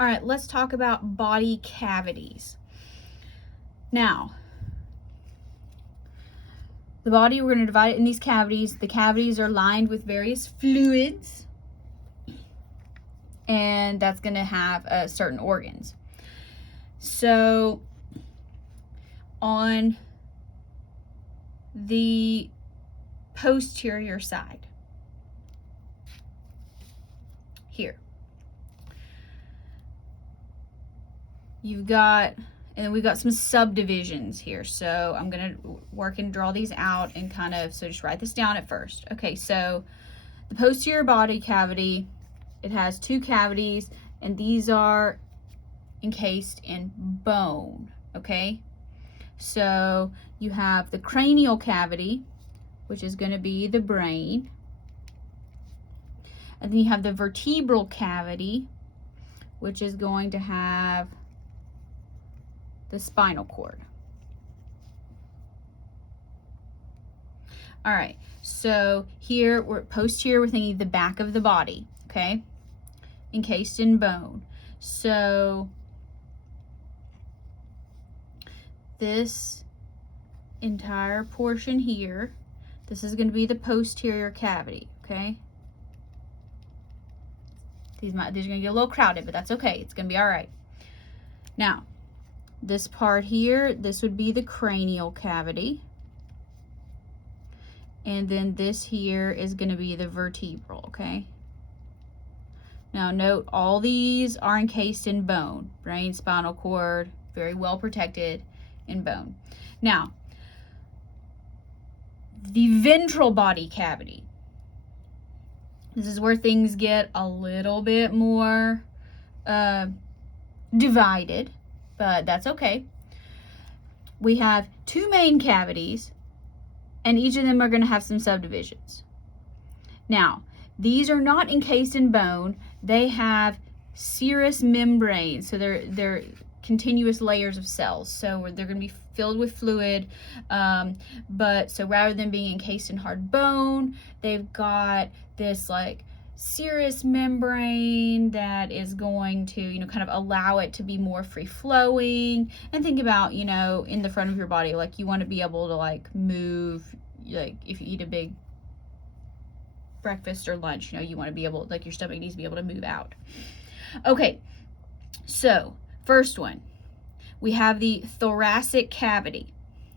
All right, let's talk about body cavities. Now, the body, we're going to divide it in these cavities. The cavities are lined with various fluids, and that's going to have certain organs. So, on the posterior side, here, you've got, and then we've got some subdivisions here. So I'm going to work and draw these out and kind of, so just write this down at first. Okay, so the posterior body cavity, it has two cavities, and these are encased in bone, okay? So you have the cranial cavity, which is going to be the brain. And then you have the vertebral cavity, which is going to have the spinal cord. All right, so here we're posterior, we're thinking the back of the body, okay? Encased in bone. So this entire portion here, this is going to be the posterior cavity, okay? These are going to get a little crowded, but that's okay. It's going to be all right. Now, this part here, this would be the cranial cavity. And then this here is going to be the vertebral, okay? Now note, all these are encased in bone. Brain, spinal cord, very well protected in bone. Now, the ventral body cavity. This is where things get a little bit more divided, but that's okay. We have two main cavities, and each of them are going to have some subdivisions. Now, these are not encased in bone. They have serous membranes, so they're continuous layers of cells. So they're going to be filled with fluid, but so rather than being encased in hard bone, they've got this like serous membrane that is going to, you know, kind of allow it to be more free flowing. And think about, you know, in the front of your body, like you want to be able to like move, like if you eat a big breakfast or lunch, you know, you want to be able, like your stomach needs to be able to move out. Okay, so first one, we have the thoracic cavity.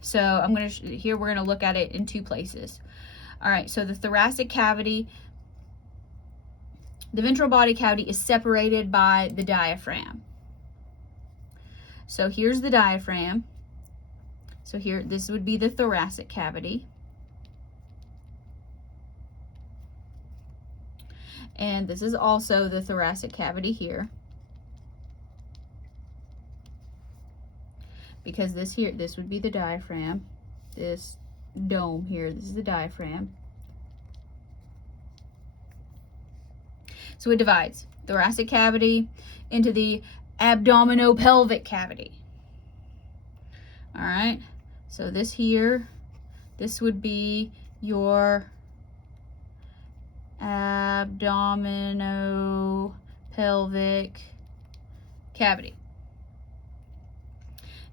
So I'm going to, here we're going to look at it in two places. All right, so the thoracic cavity, the ventral body cavity is separated by the diaphragm. So here's the diaphragm. So here, this would be the thoracic cavity. And this is also the thoracic cavity here. Because this here, this would be the diaphragm. This dome here, this is the diaphragm. So it divides thoracic cavity into the abdominopelvic cavity. All right, so this here, this would be your abdominopelvic cavity.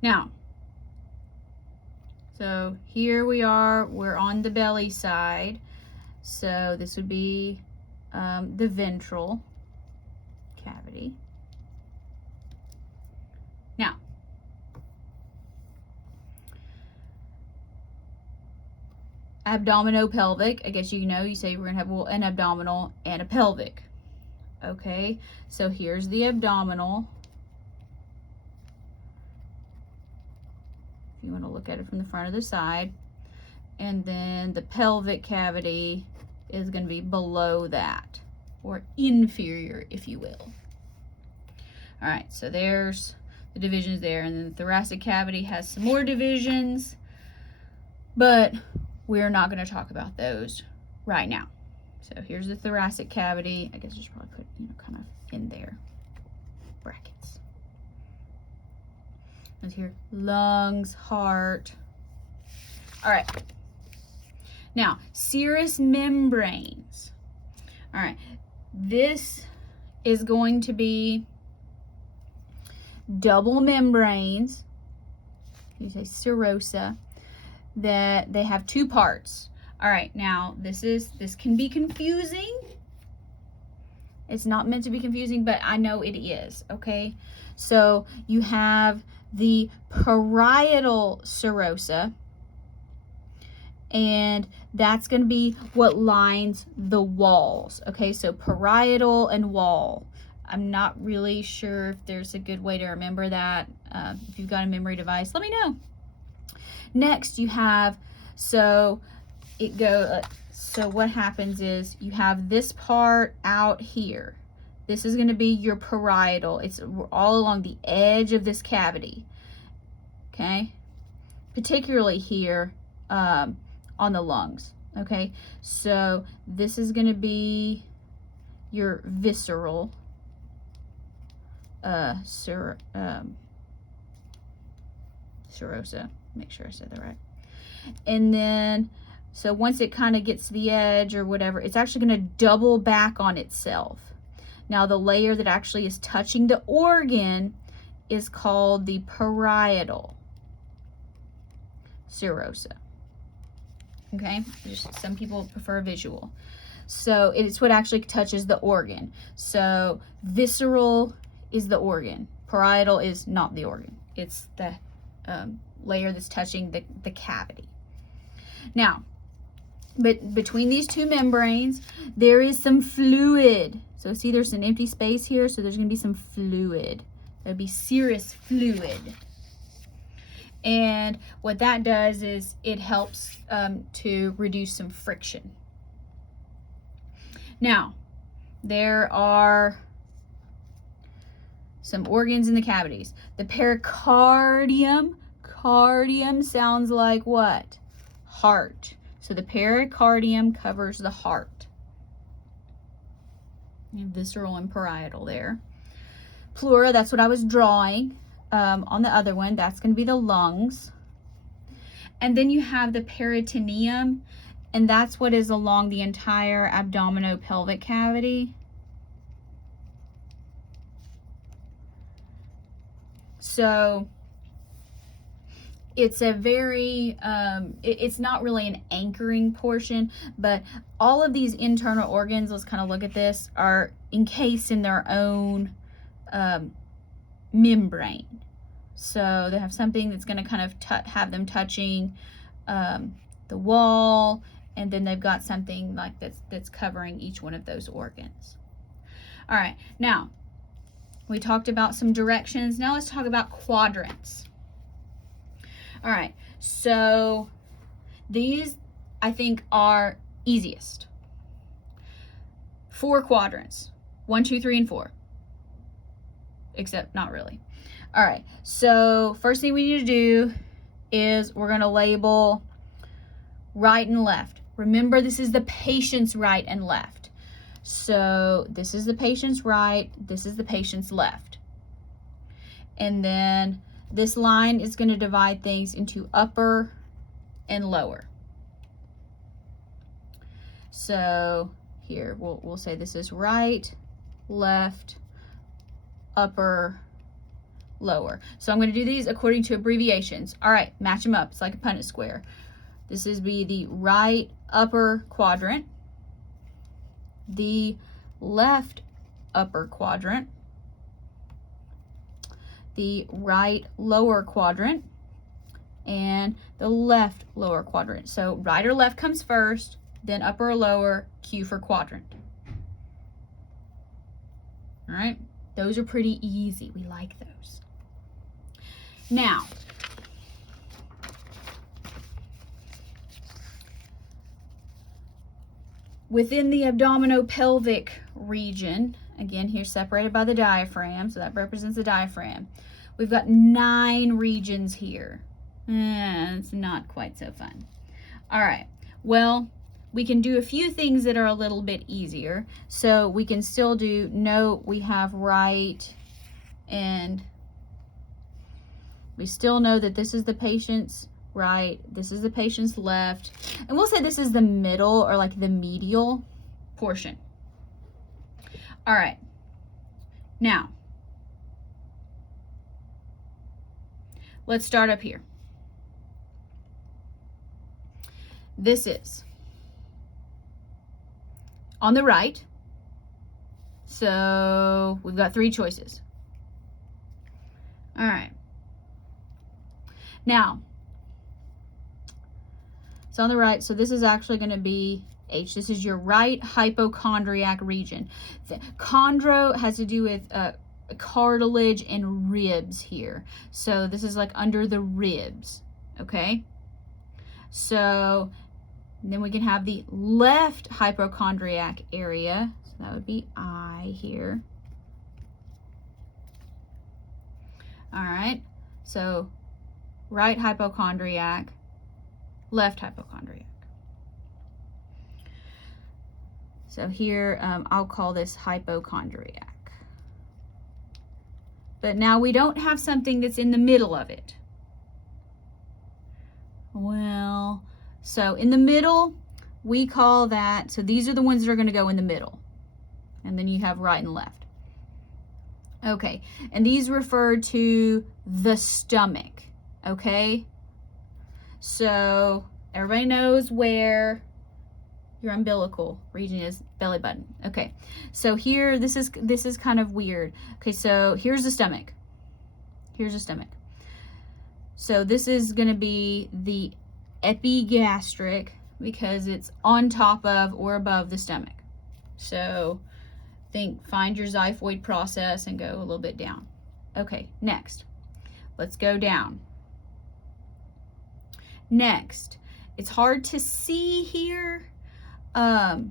Now, so here we are, we're on the belly side. So this would be the ventral cavity. Now, abdominopelvic, I guess you know, you say we're going to have an abdominal and a pelvic. Okay, so here's the abdominal. If you want to look at it from the front or the side. And then the pelvic cavity is going to be below that, or inferior, if you will. All right, so there's the divisions there. And then the thoracic cavity has some more divisions, but we're not going to talk about those right now. So here's the thoracic cavity. I guess I should probably put, you know, kind of in there, brackets. Let's hear lungs, heart. All right. Now, serous membranes. All right. This is going to be double membranes, you say serosa, that they have two parts. All right, now this can be confusing. It's not meant to be confusing, but I know it is, okay? So you have the Parietal Serosa, and that's going to be what lines the walls, okay? So parietal and wall. I'm not really sure if there's a good way to remember that. If you've got a memory device, let me know. Next, you have, so what happens is you have this part out here. This is going to be your parietal. It's all along the edge of this cavity, okay? Particularly here on the lungs, okay? So this is going to be your visceral serosa. Make sure I said that right. And then, so once it kind of gets to the edge or whatever, it's actually going to double back on itself. Now the layer that actually is touching the organ is called the Parietal Serosa. Okay, just some people prefer visual. So it's what actually touches the organ. So visceral is the organ. Parietal is not the organ. It's the layer that's touching the cavity. Now, but between these two membranes, there is some fluid. So see, there's an empty space here, so there's going to be some fluid. That'd be serous fluid. And what that does is it helps to reduce some friction. Now, there are some organs in the cavities. The pericardium. Cardium sounds like what? Heart. So the pericardium covers the heart. And visceral and parietal there. Pleura, that's what I was drawing on the other one. That's going to be the lungs. And then you have the peritoneum, and that's what is along the entire abdominopelvic cavity. So it's a very, it's not really an anchoring portion, but all of these internal organs, let's kind of look at this, are encased in their own membrane. So they have something that's going to kind of have them touching the wall, and then they've got something like that's covering each one of those organs. All right, now we talked about some directions. Now let's talk about quadrants. All right, so these I think are easiest. 4 quadrants, 1, 2, 3, and 4. Except not really. All right, so first thing we need to do is we're going to label right and left. Remember, this is the patient's right and left. So this is the patient's right, this is the patient's left. And then this line is going to divide things into upper and lower. So here we'll say this is right, left, upper, lower. So I'm going to do these according to abbreviations. All right, match them up. It's like a Punnett square. This is be the right upper quadrant, the left upper quadrant, the right lower quadrant, and the left lower quadrant. So right or left comes first, then upper or lower, Q for quadrant. All right, those are pretty easy. We like those. Now, within the abdominopelvic region, again here separated by the diaphragm, so that represents the diaphragm, we've got 9 regions here. It's not quite so fun. All right, well, we can do a few things that are a little bit easier. So we can still do, note we have right, and we still know that this is the patient's right, this is the patient's left, and we'll say this is the middle or like the medial portion. All right, now let's start up here. This is on the right. So we've got 3 choices. All right. Now, it's on the right, so this is actually going to be H. This is your right hypochondriac region. Chondro has to do with cartilage and ribs here. So this is like under the ribs, okay? So then we can have the left hypochondriac area. So that would be I here. All right, so right hypochondriac, left hypochondriac. So here, I'll call this hypochondriac. But now we don't have something that's in the middle of it. Well, so in the middle, we call that, so these are the ones that are going to go in the middle. And then you have right and left. Okay, and these refer to the stomach, okay? So everybody knows where your umbilical region is, belly button. Okay, so here, this is kind of weird. Okay, so here's the stomach. Here's the stomach. So this is going to be the epigastric because it's on top of or above the stomach. So find your xiphoid process and go a little bit down. Okay, next, let's go down. Next, it's hard to see here, but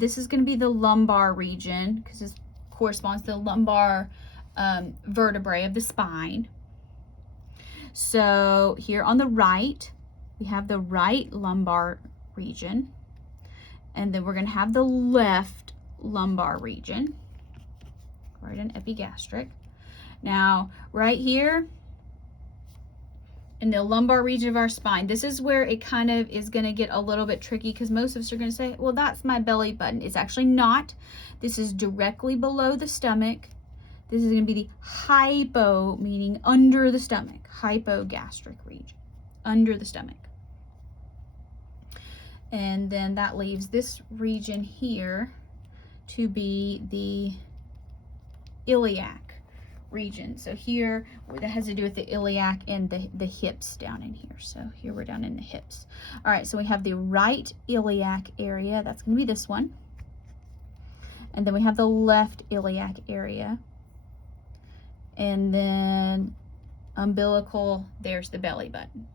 this is going to be the lumbar region because this corresponds to the lumbar vertebrae of the spine. So here on the right, we have the right lumbar region, and then we're going to have the left lumbar region, right in epigastric. Now, right here in the lumbar region of our spine, this is where it kind of is going to get a little bit tricky because most of us are going to say, well, that's my belly button. It's actually not. This is directly below the stomach. This is going to be the hypo, meaning under the stomach, hypogastric region, under the stomach. And then that leaves this region here to be the iliac region. So here, that has to do with the iliac and the hips down in here. So here we're down in the hips. All right, so we have the right iliac area. That's going to be this one. And then we have the left iliac area. And then umbilical, there's the belly button.